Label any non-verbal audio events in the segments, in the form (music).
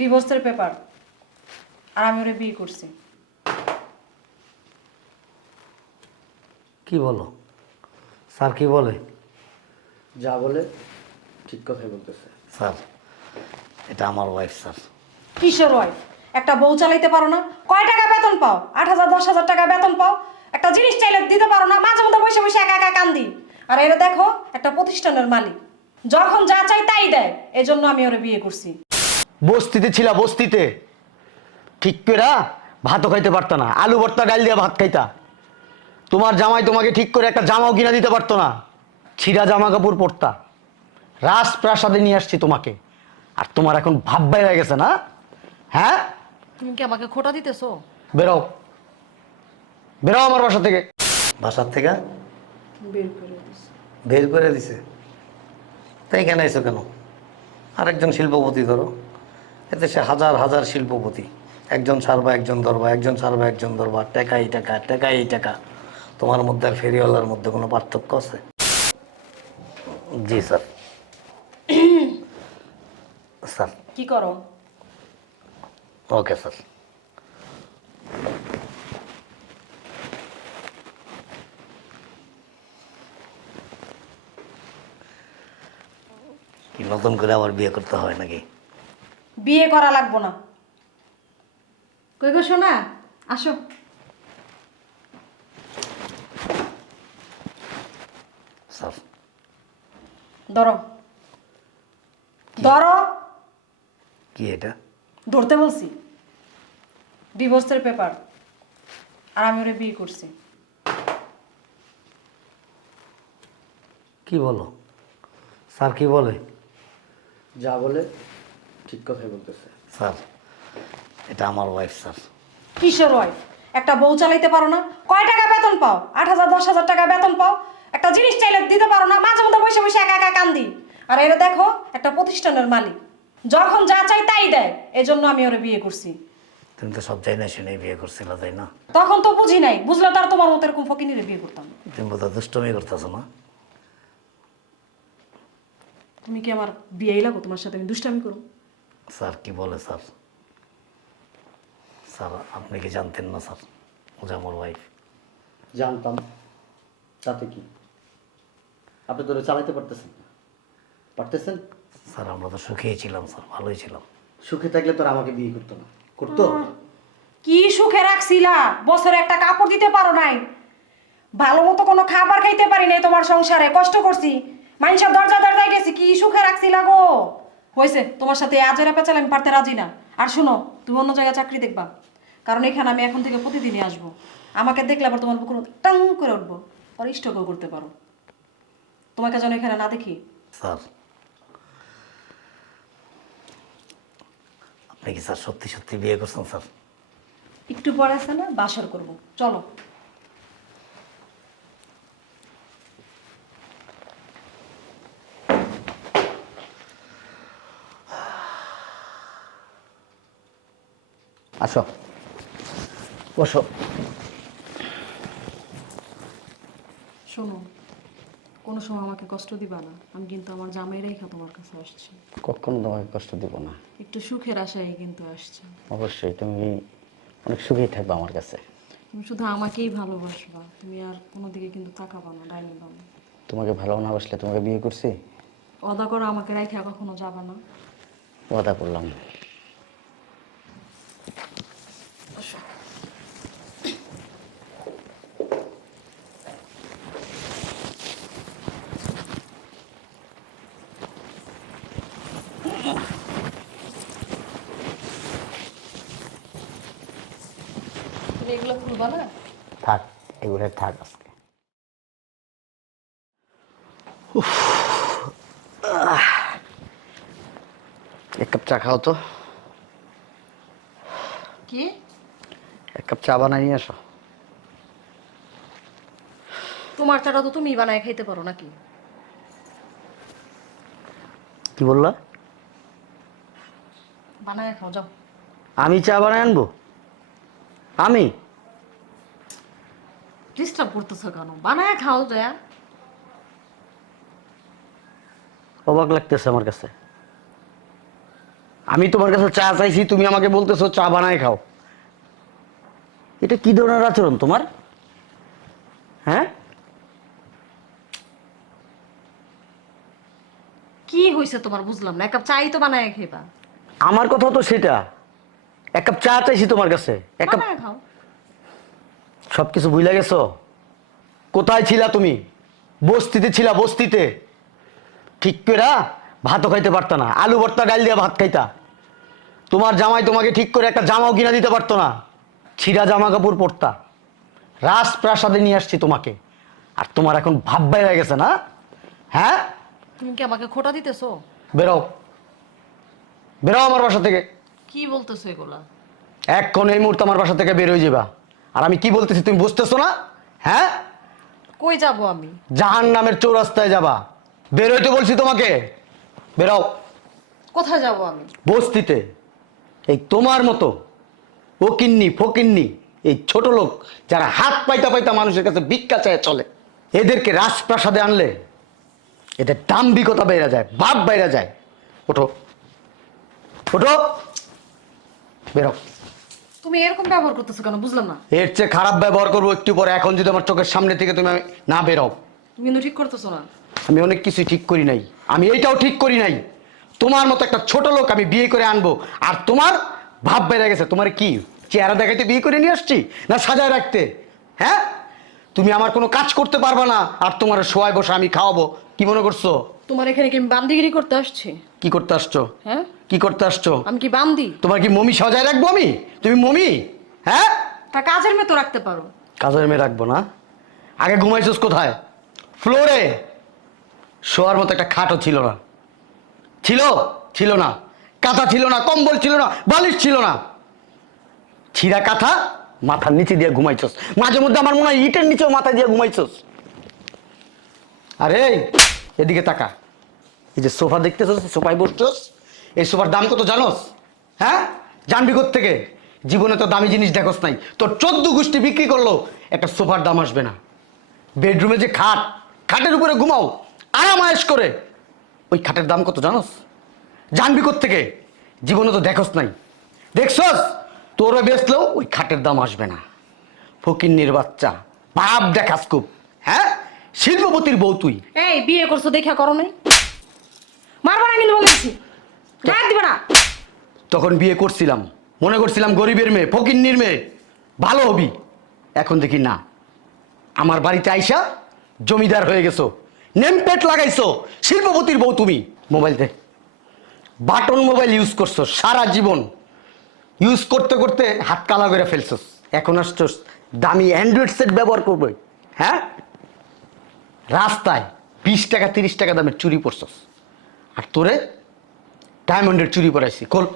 ডিভোর্সের পেপার আর আমি ওরে বিয়ে করছি। কি বলো? স্যার কি বলে? যা বলে ঠিক কথাই বলতেছে। স্যার এটা আমার ওয়াইফ স্যার। কিশোর ওয়াইফ একটা বউ চালাইতে পারো না কয় টাকা বেতন পাও? আট হাজার দশ হাজার টাকা বেতন পাও? একটা জিনিস চাইলে দিতে পারো না মাঝে মধ্যে বসে বসে একা একা কান্দি। আর এরা দেখো একটা প্রতিষ্ঠানের মালিক। যখন যা চাই তাই দেয় এজন্য আমি ওরে বিয়ে করছি। বস্তিতে ছিলা বস্তিতে। ঠিক পেরা ভাতও খাইতে পারতো না। আলু ভর্তা ডাল দিয়ে ভাত খাইতা। তোমার জামাই তোমাকে ঠিক করে একটা জামাও কিনা দিতে পারতো না। ছিঁড়া জামা কাপড় পরতা। রাজপ্রাসাদে নিয়ে আসছি তোমাকে। আর তোমার এখন ভাব বাইরে গেছে না? হ্যাঁ? তুমি কি আমাকে খোটা দিতেছো? বেরো বেরো আমার বাসা থেকে। বাসার থেকে? বের করে দিছি। বের করে দিছে? তাই কেন এসো কেন? আরেকজন শিল্পপতি ধরো। এতে সে হাজার হাজার শিল্পপতি। একজন ছাড়বা একজন ধরবা একজন ছাড়বা একজন ধরবা টাকাই টাকা টাকাই টাকা। তোমার মধ্যে আর ফেরিওয়ালার মধ্যে কোনো পার্থক্য আছে? জি স্যার। (coughs) স্যার। কি করো? Okay sir. কি নতুন করে আবার বিয়ে করতে হয় নাকি? বিয়ে করা লাগবো না। কই গো শোনা আসো। স্যার। ধরো। ধরো। কি এটা? ধরতে বলছি। ডিভোর্সের পেপার। আর আমি ওরে বিয়ে করছি। কি বলো? স্যার কি বলে? যা বলে ঠিক কথাই বলতেছে। স্যার এটা আমার ওয়াইফ স্যার। কিশোর ওয়াইফ একটা বউ চালাইতে পারো না কয় টাকা বেতন পাও? আট হাজার দশ হাজার টাকা বেতন পাও? একটা জিনিস চাইলে দিতে পারো না মাঝে মধ্যে বসে বসে একা একা কান্দি। আর এরা দেখো একটা প্রতিষ্ঠানের মালিক। যখন যা চাই তাই দেয় এজন্য আমি ওরে বিয়ে করছি। তুমি তো সব চাই শুনে বিয়ে করছিল তাই না? তখন তো বুঝি নাই বুঝলে তো আর তোমার মতো এরকম ফকিনিরে বিয়ে করতাম। তুমি বোধহয় দুষ্টমি করতেছো না? তুমি কি আমার বিয়েই লাগো? তোমার সাথে আমি দুষ্টামি করো স্যার কি বলে স্যার? স্যার আপনি কি জানতেন না স্যার? ও যে আমার ওয়াইফ জানতাম। তাতে কি? আপনি তোরে চালাইতে পারতেছেন না। পারতেছেন? স্যার আমরা তো সুখেই ছিলাম স্যার ভালোই ছিলাম। সুখে থাকলে তোর আমাকে বিয়ে করতো না। করতো? কি সুখে রাখছিলা? বছরে একটা কাপড় দিতে পারো নাই। ভালো মতো কোনো খাবার খাইতে পারি নাই তোমার সংসারে কষ্ট করছি। মানুষের দরজা দরজায় গেছি কি সুখে রাখছিলা গো? হয়েছে তোমার সাথে আজেরা পেঁচাল আমি পারতে রাজি না। আর শোনো তুমি অন্য জায়গায় চাকরি দেখবা। কারণ এখানে আমি এখন থেকে প্রতিদিনই আসব। আমাকে দেখলে আবার তোমার বুকুর টাং করে উঠবো। আর ইষ্টকেও করতে পারো। তোমাকে যেন এখানে না দেখি। স্যার আপনি কি স্যার সত্যি সত্যি বিয়ে করছেন স্যার? একটু পরে আছে না? বাসর করব। চলো। আসো। বসো। শোনো কোনো সময় আমাকে কষ্ট দিবা না। আমি কিন্তু আমার জামাই রেখা তোমার কাছে আসছি। কখনো তোমাকে কষ্ট দিব না। একটু সুখের আশায় কিন্তু আসছি। অবশ্যই তুমি অনেক সুখেই থাকবে আমার কাছে। তুমি শুধু আমাকেই ভালোবাসবা। তুমি আর কোনো দিকে কিন্তু তাকাবা না ডাইনিং রুমে তোমাকে ভালো না বাসলে তোমাকে বিয়ে করছি? অদা করো আমাকে রেখা কখনো যাবা না। ওয়াদা করলাম তুমি এগুলো খুলবা না থাক এগুলো থাক আজকে। এক কাপ চা খাও তো। কি? এক কাপ চা বানাই নিয়ে আসো। তোমার চাটা তো তুমি বানায় খাইতে পারো নাকি? কি বললা? বানায় খাও যাও। আমি চা বানাই আনব? আমি? ডিস্টার্ব করতেছো কেন বানায় খাও যা অবাক লাগতেছে আমার কাছে। আমি তোমার কাছে চা চাইছি তুমি আমাকে বলতেছো চা বানায় খাও। এটা কি ধরনের আচরণ তোমার? হ্যাঁ? কি হয়েছে তোমার বুঝলাম না এক কাপ চাই তো বানায় খেবা আমার কথা তো সেটা। এক কাপ চা চাইছি তোমার কাছে। এক কাপ বানায় খাও। সব কিছু ভুলে গেছো? কোথায় ছিলা তুমি? বস্তিতে ছিলা বস্তিতে। ঠিক করে ভাতও খাইতে পারত না। আলু ভর্তা ডাল দিয়ে ভাত খাইতা। তোমার জামাই তোমাকে ঠিক করে একটা জামাও কিনা দিতে পারতো না। ছিঁড়া জামা কাপড় পরতা। রাজপ্রাসাদে নিয়ে আসছি তোমাকে। আর তোমার এখন ভাব বাইরে গেছে না? হ্যাঁ? তুমি কি আমাকে খোটা দিতেছো? বেরো বেরো আমার বাসা থেকে। কি বলতেছো এগুলা? এক্ষণ এই মুহূর্তে আমার বাসা থেকে বের হয়ে যাবা। আর আমি কি বলতেছি তুমি বুঝতেছো না? হ্যাঁ? কই যাব আমি? জাহান নামের চৌরাস্তায় যাবা। বেরোইতে বলছি তোমাকে। বেরাও। কোথায় যাব আমি? বস্তিতে। এই তোমার মতো ওকিন্নি ফকিন্নি এই ছোট লোক যারা হাত পাইতা পাইতা মানুষের কাছে ভিক্ষা চায় চলে এদেরকে রাজপ্রাসাদে আনলে এদের দাম্ভিকতা বেড়ে যায় বাপ বেড়ে যায়। ওঠো। ওঠো। বেরো। তুমি এরকম ব্যবহার করতেছো কেন? বুঝলাম না। এর চেয়ে খারাপ ব্যবহার করব একটু পরে। এখন যদি আমার চোখের সামনে থেকে তুমি না বেরো তুমি কিন্তু ঠিক করতেছো না। আমি অনেক কিছু ঠিক করি নাই। আমি এইটাও ঠিক করি নাই। তোমার মতো একটা ছোট লোক আমি বিয়ে করে আনব। আর তোমার ভাব বেড়ে গেছে। তোমার কি চেহারা দেখাইতে বিয়ে করে নিয়ে আসছি? না সাজায় রাখতে? হ্যাঁ? তুমি আমার কোনো কাজ করতে পারবে না। আর তোমার শোয়ায় বসে আমি খাওয়াবো। কি মনে করছ? তোমার এখানে কি আমি বান্দিগিরি করতে আসছি? কি করতে আসছো? হ্যাঁ? কি করতে আসছো? আমি কি বান্দি? তোমার কি মমি সাজায় রাখব আমি? তুমি মমি? হ্যাঁ? তা কাজের মেয়ে তো রাখতে পারো। কাজের মেয়ে রাখব না। আগে ঘুমাইছিস কোথায়? ফ্লোরে। শোয়ার মতো একটা খাটও ছিল না। ছিল? ছিল না। কাঁথা ছিল না কম্বল ছিল না বালিশ ছিল না। ছিঁড়া কাঁথা মাথার নিচে দিয়ে ঘুমাইছস। মাঝে মধ্যে আমার মনে হয় ইটের নিচেও মাথা দিয়ে ঘুমাইছস। আরে এদিকে তাকা। এই যে সোফা দেখতেছস সোফায় বসছস। এই সোফার দাম কত জানোস? হ্যাঁ? জানবি থেকে জীবনে তো দামি জিনিস দেখোস নাই। তোর চোদ্দ গোষ্ঠী বিক্রি করল একটা সোফার দাম আসবে না। বেডরুমে যে খাট, খাটের উপরে ঘুমাও আরামায়েশ করে। ওই খাটের দাম কত জানোস? জানবি থেকে জীবনে তো দেখোস নাই। দেখছস? তোরা বেচলেও ওই খাটের দাম আসবে না। ফকিন্নির বাচ্চা বাপ দেখাস খুব। হ্যাঁ? শিল্পপতির বউ তুই। এই, বিয়ে করছ, দেখা করো নাই। মারবার আমি বলেছি গায়ে দিবে না। তখন বিয়ে করছিলাম। মনে করছিলাম গরিবের মেয়ে ফকিন্নির মেয়ে। ভালো হবি। এখন দেখি না। আমার বাড়িতে আইসা জমিদার হয়ে গেছো। নেমপ্লেট লাগাইছো। শিল্পপতির বউ তুমি। মোবাইল মোবাইলতে বাটন মোবাইল ইউজ করছ সারা জীবন। ইউজ করতে করতে হাত কালা করে ফেলছস। এখন আসছস দামি অ্যান্ড্রয়েড সেট ব্যবহার করবে। হ্যাঁ? রাস্তায় বিশ টাকা তিরিশ টাকা দামের চুরি পড়ছস আর তোরে ডায়মন্ডের চুরি পরাইছি। খোল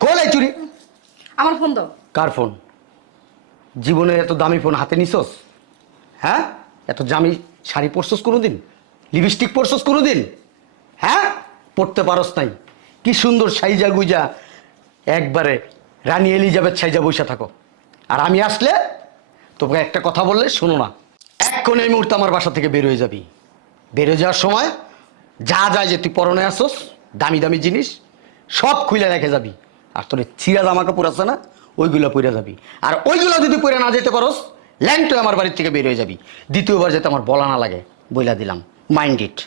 খোল এই চুরি? আমার ফোন দাও। কার ফোন? জীবনে এত দামি ফোন হাতে নিছস? হ্যাঁ? এত দামি শাড়ি পরছস কোনোদিন? লিপস্টিক পরছস কোনোদিন? হ্যাঁ? পরতে পারস নাই। কি সুন্দর সাইজা গুইজা। একবারে রানী এলিজাবেথ সাইজা বসে থাকো। আর আমি আসলে তোকে একটা কথা বললে শোনো না। এক্ষণ এই মুহূর্তে আমার বাসা থেকে বের হয়ে যাবি। বের হয়ে যাওয়ার সময় যা যায় যে তুই পরনে আসস দামি দামি জিনিস সব খুলে রেখে যাবি। আর তোর চিরা জামা কাপড় আছে না, ওইগুলো পরে যাবি। আর ওইগুলো যদি পরে না যেতে পারস, ল্যাংটো আমার বাড়ির থেকে বের হয়ে যাবি। দ্বিতীয়বার যাতে আমার বলা না লাগে, বইলা দিলাম। মাইন্ড ইট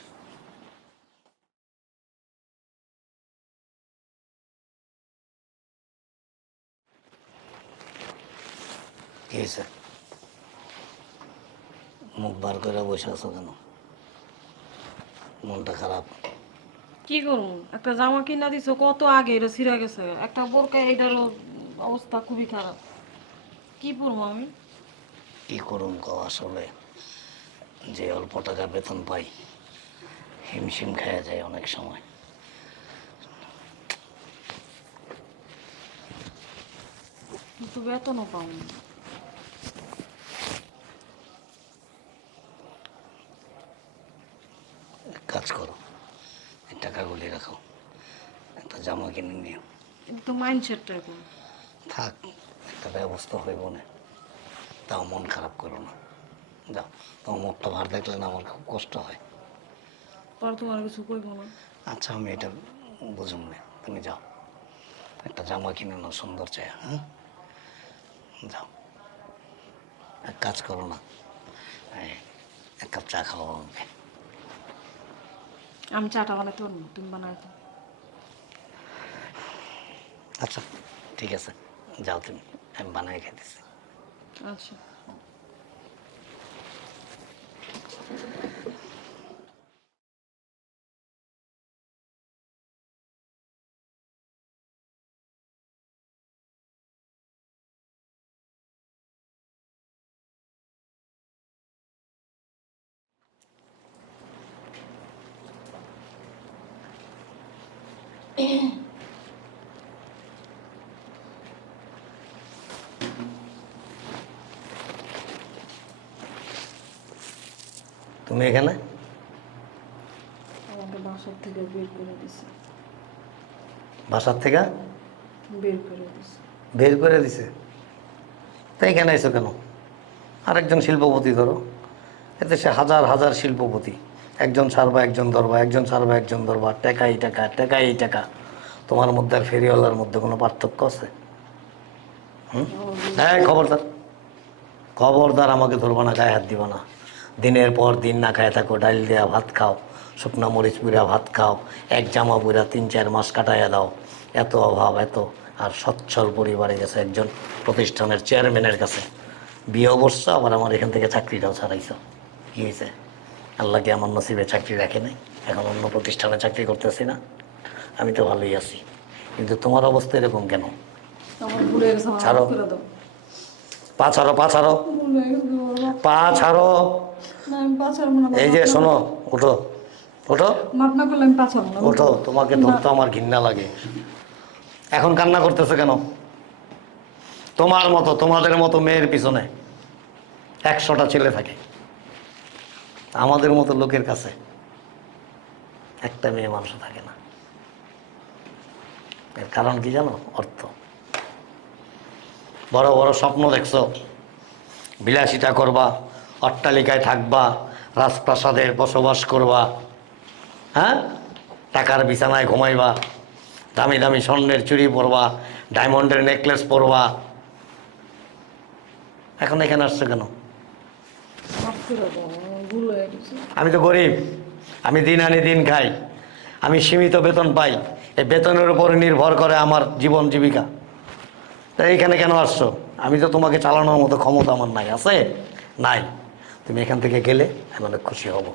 মুখ বার করে বসে আছো কেন? মনটা খারাপ। কি করব? একটা জামা কিনা দিছো কত আগে এটা ছিঁড়ে গেছে। একটা বোরকা এটারও অবস্থা খুবই খারাপ। কি পরবো আমি? কি করুন কও আসলে? যে অল্প টাকা বেতন পাই হিমশিম খাওয়া যায় অনেক সময়। কিন্তু বেতনও না। এক কাজ করো। টাকাগুলি রাখো। একটা জামা কিনে নিও কিন্তু মাইন্ডসেটটা এখন। থাক একটা ব্যবস্থা হইব না। তাও মন খারাপ করো না। যাও তোমার মুখটা ভার দেখলে না আমার খুব কষ্ট হয়। পরে তোমার কিছু কইবো না। আচ্ছা আমি এটা বুঝুন না। তুমি যাও। একটা জামা কিনে নাও সুন্দর চাই হ্যাঁ? যাও। এক কাজ করো না। এক কাপ চা খাওয়া আমাকে। আমি চাটা বানাতে পারব তুমি বানাই আচ্ছা ঠিক আছে। যাও তুমি আমি বানাই খাইতেছি। আচ্ছা। (coughs) তুমি এখানে? আমাকে বাসার থেকে বের করে দিছে। বাসার থেকে? বের করে দিছে। বের করে দিছে? তাই এখানে এসো কেন? আরেকজন শিল্পপতি ধরো। এতে সে হাজার হাজার শিল্পপতি। একজন সারবা একজন ধরবা, একজন সারবা একজন ধরবা, টাকা এই টাকা টাকা এই টাকা। তোমার মধ্যে আর ফেরিওয়ালার মধ্যে কোনো পার্থক্য আছে? হ্যাঁ খবরদার। খবরদার আমাকে ধরবা না, গায়ে হাত দিবা না। দিনের পর দিন না খায় থাকো ডাল দেওয়া ভাত খাও, শুকনা মরিচ পুরা ভাত খাও, এক জামা পুরা তিন চার মাস কাটাইয়া দাও। এত অভাব, এত। আর সচ্ছল পরিবারে গেছে একজন প্রতিষ্ঠানের চেয়ারম্যানের কাছে। বিয়ে অবশ্য, আবার আমার এখান থেকে চাকরিটাও ছাড়াইছো। কী হয়েছে আল্লাহ কি আমার নসিবে চাকরি রাখে নাই। এখন অন্য প্রতিষ্ঠানে চাকরি করতেছি না। আমি তো ভালোই আছি। কিন্তু তোমার অবস্থা এরকম কেন? ছাড়ো। পা ছাড়ো পা ছাড়ো। পা ছাড়ো। এই যে শোনো ওঠো। ওঠো। ওঠো তোমাকে ধরতে আমার ঘৃণা লাগে। এখন কান্না করতেছে কেন? তোমার মতো তোমাদের মতো মেয়ের পিছনে একশোটা ছেলে থাকে। আমাদের মতো লোকের কাছে একটা মেয়ে মানুষ থাকে না। এর কারণ কি জানো? অর্থ। বড় বড় স্বপ্ন দেখছ, বিলাসিতা করবা, অট্টালিকায় থাকবা, রাজপ্রাসাদে বসবাস করবা হ্যাঁ? টাকার বিছানায় ঘুমাইবা, দামি দামি স্বর্ণের চুড়ি পরবা, ডায়মন্ডের নেকলেস পরবা। এখন এখানে আসছো কেন? ভুল হয়ে গেছে। আমি তো গরিব আমি দিন আনি দিন খাই আমি সীমিত বেতন পাই এই বেতনের উপর নির্ভর করে আমার জীবন জীবিকা। তা এইখানে কেন আসছো? আমি তো তোমাকে চালানোর মতো ক্ষমতা আমার নাই আছে? নাই। তুমি এখান থেকে গেলে আমি অনেক খুশি হব।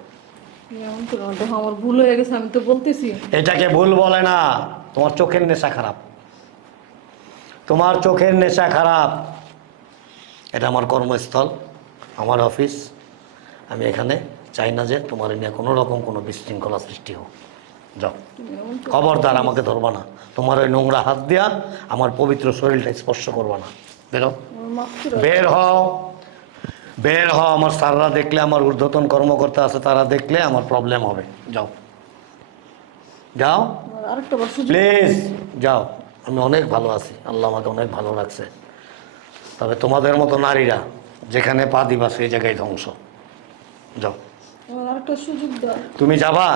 আমার ভুল হয়ে গেছে আমি তো বলতেছি। এটাকে ভুল বলে না তোমার চোখের নেশা খারাপ। তোমার চোখের নেশা খারাপ। এটা আমার কর্মস্থল আমার অফিস। আমি এখানে চাই না যে তোমার নিয়ে কোনো রকম কোনো বিশৃঙ্খলা সৃষ্টি হোক। যাও। খবরদার আমাকে ধরবা না। তোমার ওই নোংরা হাত দিয়া আমার পবিত্র শরীরটা স্পর্শ করবা না। বেরো বের হও। বের হও। আমার সাররা দেখলে আমার ঊর্ধ্বতন কর্মকর্তা আছে তারা দেখলে আমার প্রবলেম হবে। যাও। যাও। প্লিজ যাও। আমি অনেক ভালো আছি। আল্লাহ আমাকে অনেক ভালো লাগছে তবে তোমাদের মতো নারীরা যেখানে পা দিবা সেই জায়গায় ধ্বংস। যাও। সুযোগ দাও। তুমি যাবা?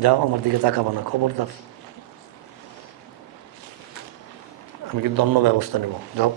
যাও আমার দিকে তাকাবা না খবরদার। আমি কিন্তু অন্য ব্যবস্থা নেব। যাও।